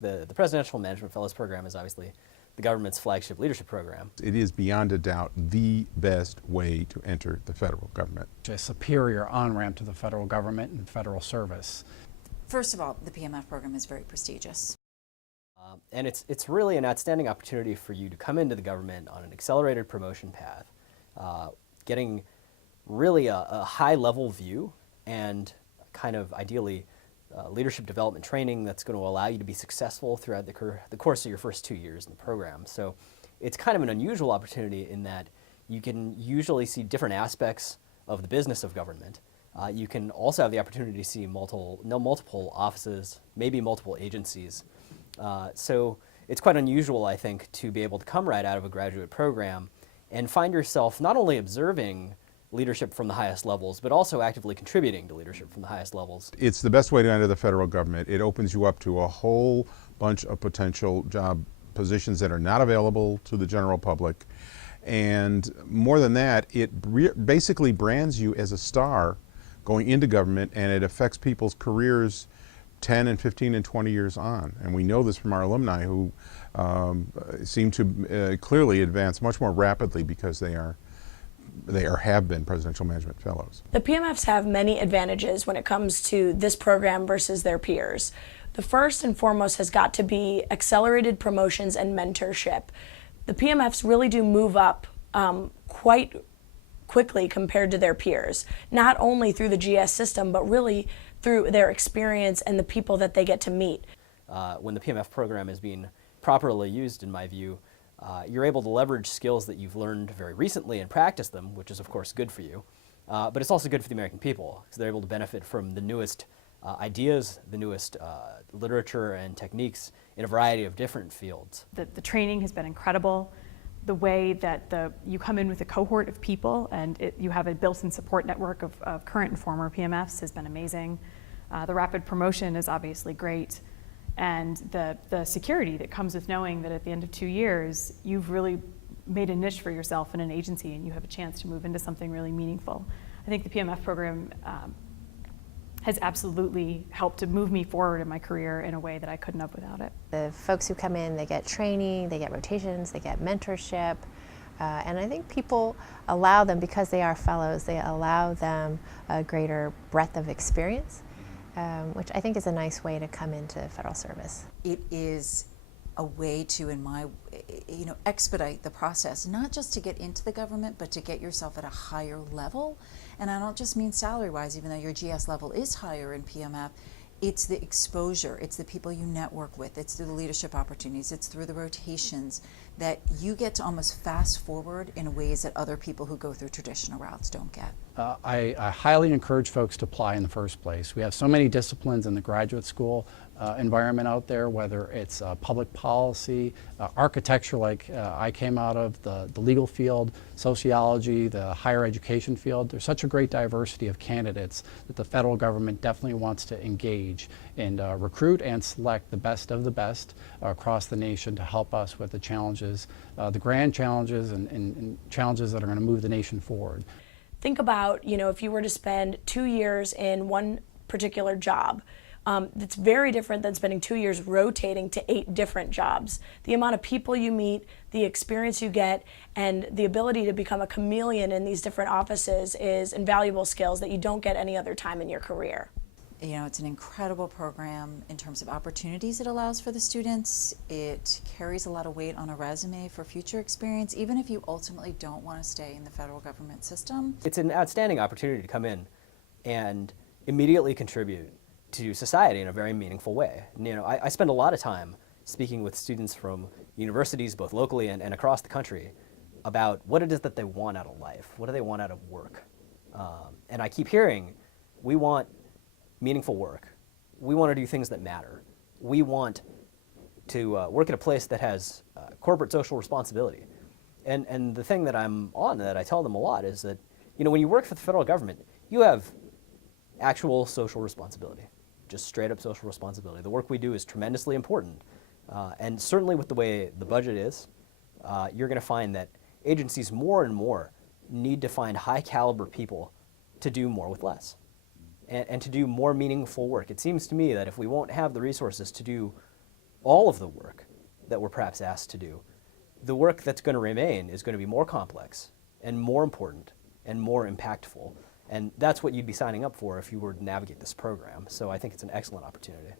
The Presidential Management Fellows Program is obviously the government's flagship leadership program. It is beyond a doubt the best way to enter the federal government. A superior on-ramp to the federal government and federal service. First of all, the PMF program is very prestigious. And it's really an outstanding opportunity for you to come into the government on an accelerated promotion path, getting really a high-level view and kind of ideally leadership development training that's going to allow you to be successful throughout the course of your first 2 years in the program. So it's kind of an unusual opportunity in that you can usually see different aspects of the business of government. You can also have the opportunity to see multiple offices, maybe multiple agencies. So it's quite unusual, I think, to be able to come right out of a graduate program and find yourself not only observing leadership from the highest levels, but also actively contributing to leadership from the highest levels. It's the best way to enter the federal government. It opens you up to a whole bunch of potential job positions that are not available to the general public. And more than that, it basically brands you as a star going into government, and it affects people's careers 10 and 15 and 20 years on. And we know this from our alumni who seem to clearly advance much more rapidly because they have been Presidential Management Fellows. The PMFs have many advantages when it comes to this program versus their peers. The first and foremost has got to be accelerated promotions and mentorship. The PMFs really do move up quite quickly compared to their peers, not only through the GS system, but really through their experience and the people that they get to meet. When the PMF program is being properly used, in my view, you're able to leverage skills that you've learned very recently and practice them, which is of course good for you, but it's also good for the American people because they're able to benefit from the newest ideas, the newest literature and techniques in a variety of different fields. The training has been incredible. The way that you come in with a cohort of people and you have a built-in support network of current and former PMFs has been amazing. The rapid promotion is obviously great. And the security that comes with knowing that at the end of 2 years, you've really made a niche for yourself in an agency and you have a chance to move into something really meaningful. I think the PMF program has absolutely helped to move me forward in my career in a way that I couldn't have without it. The folks who come in, they get training, they get rotations, they get mentorship, and I think people allow them, because they are fellows, they allow them a greater breadth of experience. Which I think is a nice way to come into federal service. It is a way to, expedite the process, not just to get into the government, but to get yourself at a higher level. And I don't just mean salary-wise, even though your GS level is higher in PMF. It's the exposure, it's the people you network with, it's through the leadership opportunities, it's through the rotations that you get to almost fast forward in ways that other people who go through traditional routes don't get. I highly encourage folks to apply in the first place. We have so many disciplines in the graduate school environment out there, whether it's public policy, architecture like I came out of, the legal field, sociology, the higher education field. There's such a great diversity of candidates that the federal government definitely wants to engage and recruit and select the best of the best across the nation to help us with the challenges, the grand challenges and challenges that are going to move the nation forward. Think about, if you were to spend 2 years in one particular job, that's very different than spending 2 years rotating to 8 different jobs. The amount of people you meet, the experience you get, and the ability to become a chameleon in these different offices is invaluable skills that you don't get any other time in your career. It's an incredible program in terms of opportunities it allows for the students. It carries a lot of weight on a resume for future experience, even if you ultimately don't want to stay in the federal government system. It's an outstanding opportunity to come in and immediately contribute to society in a very meaningful way. I spend a lot of time speaking with students from universities, both locally and across the country, about what it is that they want out of life, what do they want out of work. And I keep hearing, we want meaningful work. We want to do things that matter. We want to work at a place that has corporate social responsibility. And the thing that I'm on, that I tell them a lot, is that when you work for the federal government, you have actual social responsibility, just straight up social responsibility. The work we do is tremendously important. And certainly with the way the budget is, you're going to find that agencies more and more need to find high caliber people to do more with less. And to do more meaningful work. It seems to me that if we won't have the resources to do all of the work that we're perhaps asked to do, the work that's going to remain is going to be more complex and more important and more impactful. And that's what you'd be signing up for if you were to navigate this program. So I think it's an excellent opportunity.